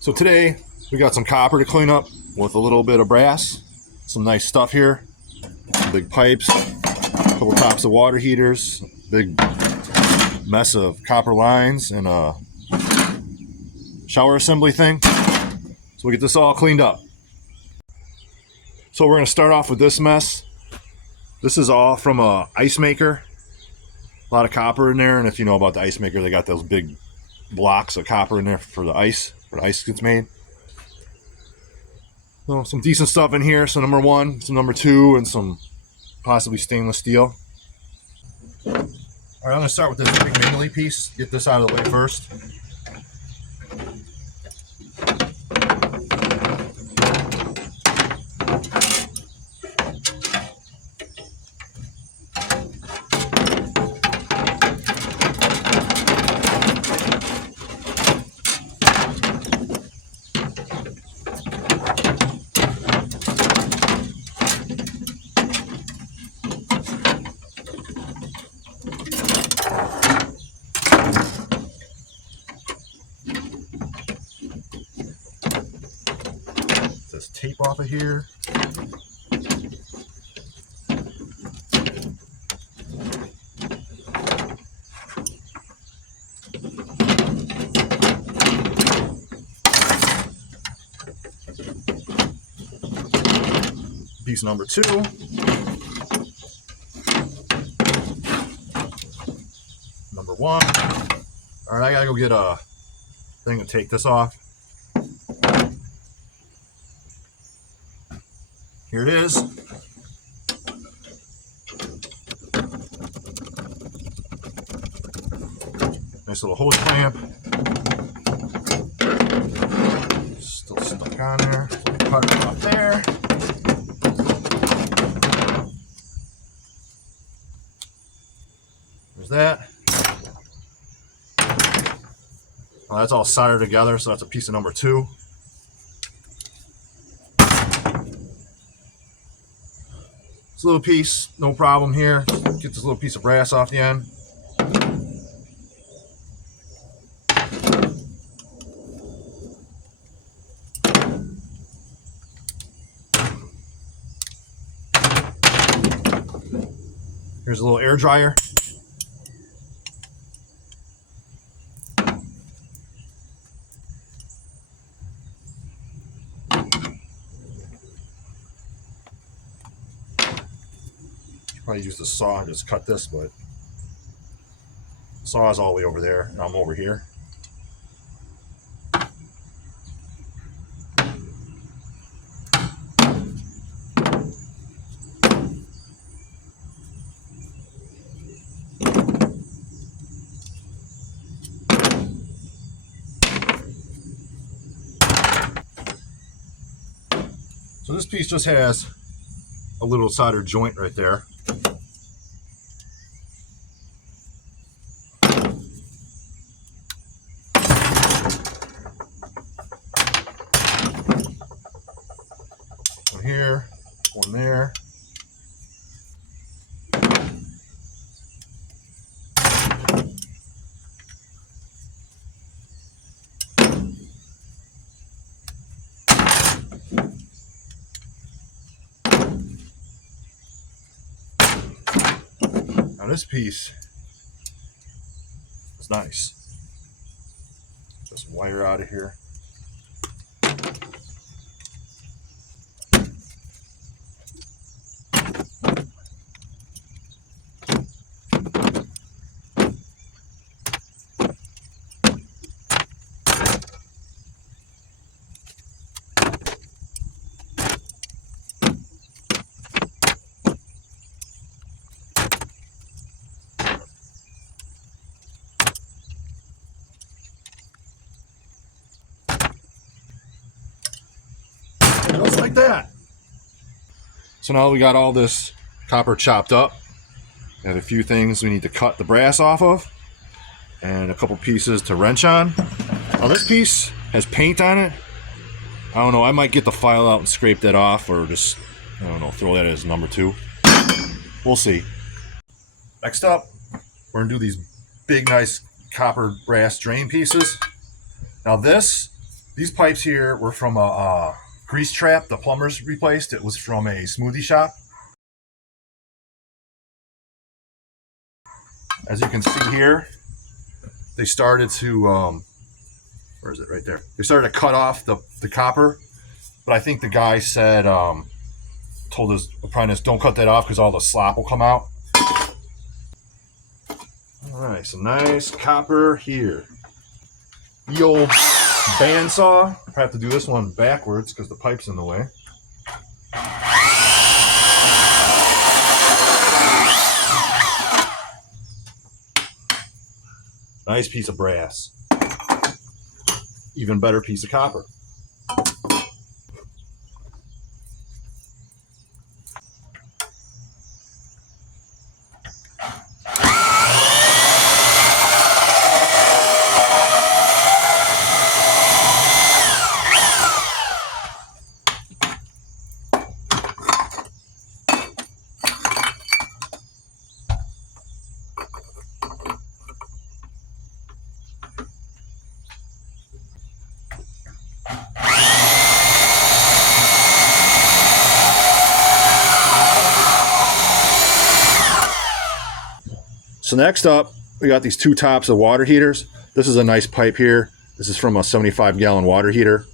So today we got some copper to clean up with a little bit of brass. Some nice stuff here. Some big pipes, a couple tops of water heaters, big mess of copper lines, and a shower assembly thing. So we get this all cleaned up. So we're going to start off with this mess. This is all from a ice maker. A lot of copper in there, and if you know about the ice maker, they got those big blocks of copper in there for the ice, where the ice gets made. So some decent stuff in here. So number one, some number two, and some possibly stainless steel. All right, I'm going to start with this big mangly piece. Get this out of the way first. This tape off of here. Piece number two. Number one. All right, I gotta go get a thing to take this off. Here it is. Nice little hose clamp. Still stuck on there. So we cut it off there. There's that. Well, that's all soldered together, so that's a piece of number two. This little piece, no problem here. Get this little piece of brass off the end. Here's a little air dryer. Probably use the saw to just cut this, but the saw is all the way over there, and I'm over here. So this piece just has a little soldered joint right there. One here, one there. Now this piece is nice. Just wire out of here. Just like that. So now we got all this copper chopped up. We have a few things we need to cut the brass off of, and a couple pieces to wrench on. Now this piece has paint on it. I don't know, I might get the file out and scrape that off, or just, I don't know, throw that as number two. We'll see. Next up, we're gonna do these big, nice copper brass drain pieces. Now this These pipes here were from a grease trap the plumbers replaced. It was from a smoothie shop. As you can see here, they started to, where is it? Right there. They started to cut off the copper, but I think the guy said, told his apprentice, don't cut that off because all the slop will come out. All right, some nice copper here. The old bandsaw. I have to do this one backwards because the pipe's in the way. Nice piece of brass. Even better piece of copper. So next up, we got these two tops of water heaters. This is a nice pipe here. This is from a 75-gallon water heater.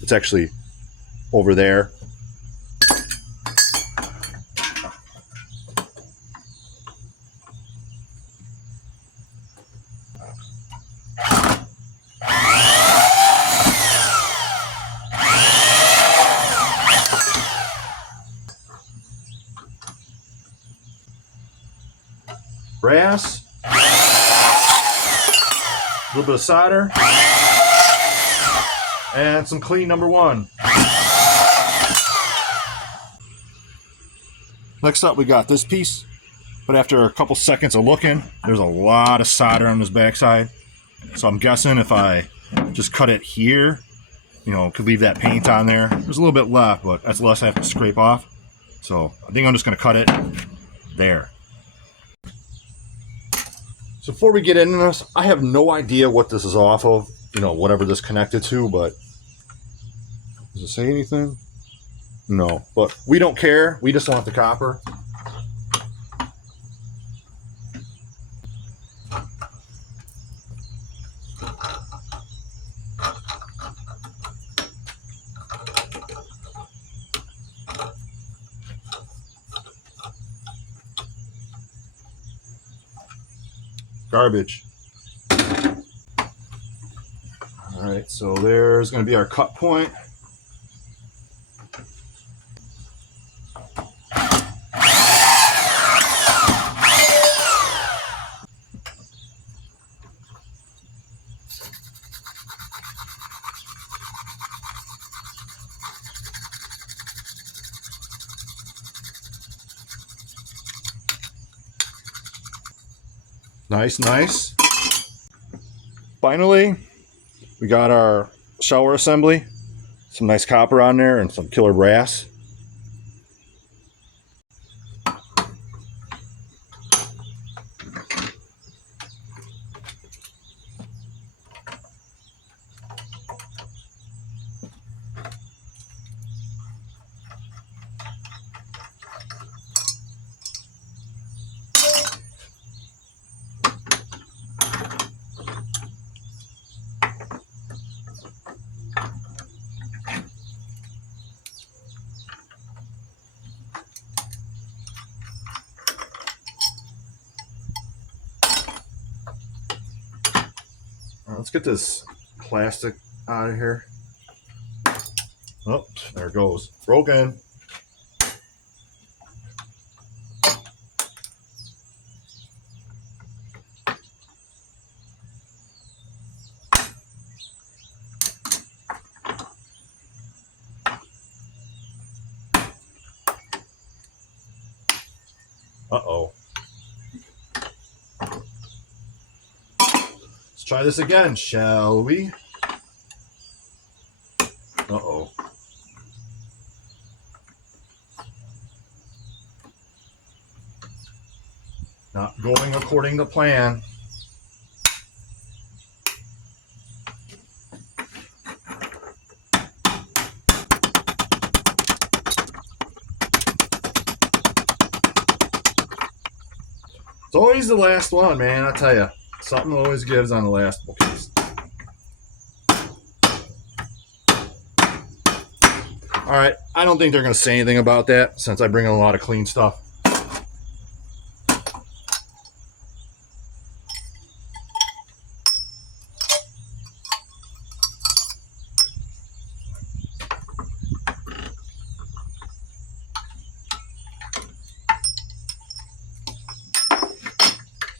It's actually over there. Brass, a little bit of solder, and some clean number one. Next up, we got this piece, but after a couple seconds of looking, there's a lot of solder on this backside. So I'm guessing if I just cut it here, you know, could leave that paint on there. There's a little bit left, but that's less I have to scrape off. So I think I'm just going to cut it there. So before we get into this, I have no idea what this is off of, you know, whatever this connected to, but does it say anything? No, but we don't care. We just want the copper. Garbage. All right, so there's going to be our cut point. Nice, nice. Finally, we got our shower assembly. Some nice copper on there and some killer brass. Let's get this plastic out of here. Oh, there it goes. Broken. Uh-oh. Let's try this again, shall we? Uh-oh. Not going according to plan. It's always the last one, man. I tell you, something always gives on the last piece. All right, I don't think they're going to say anything about that since I bring in a lot of clean stuff.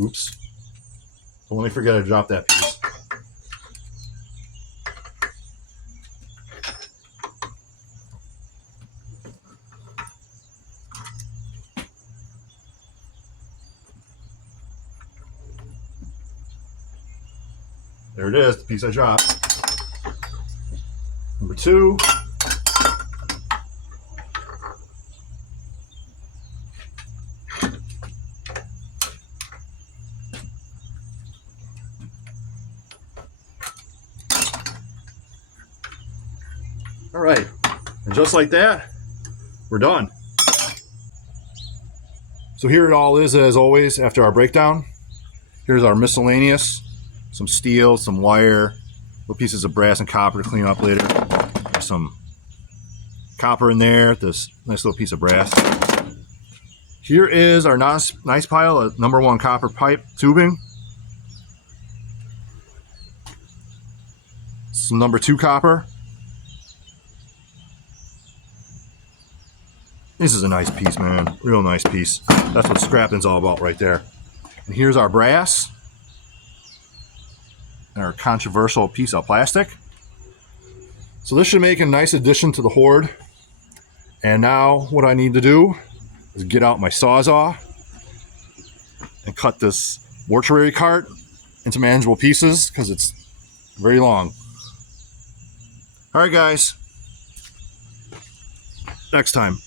Oops. Don't let me forget to drop that piece. There it is, the piece I dropped. Number 2. All right, and just like that, we're done. So here it all is, as always, after our breakdown. Here's our miscellaneous, some steel, some wire, little pieces of brass and copper to clean up later. There's some copper in there, this nice little piece of brass. Here is our nice pile of number 1 copper pipe tubing. Some number 2 copper. This is a nice piece, man. Real nice piece. That's what scrapping's all about right there. And here's our brass. And our controversial piece of plastic. So this should make a nice addition to the hoard. And now what I need to do is get out my Sawzall and cut this mortuary cart into manageable pieces because it's very long. All right, guys. Next time.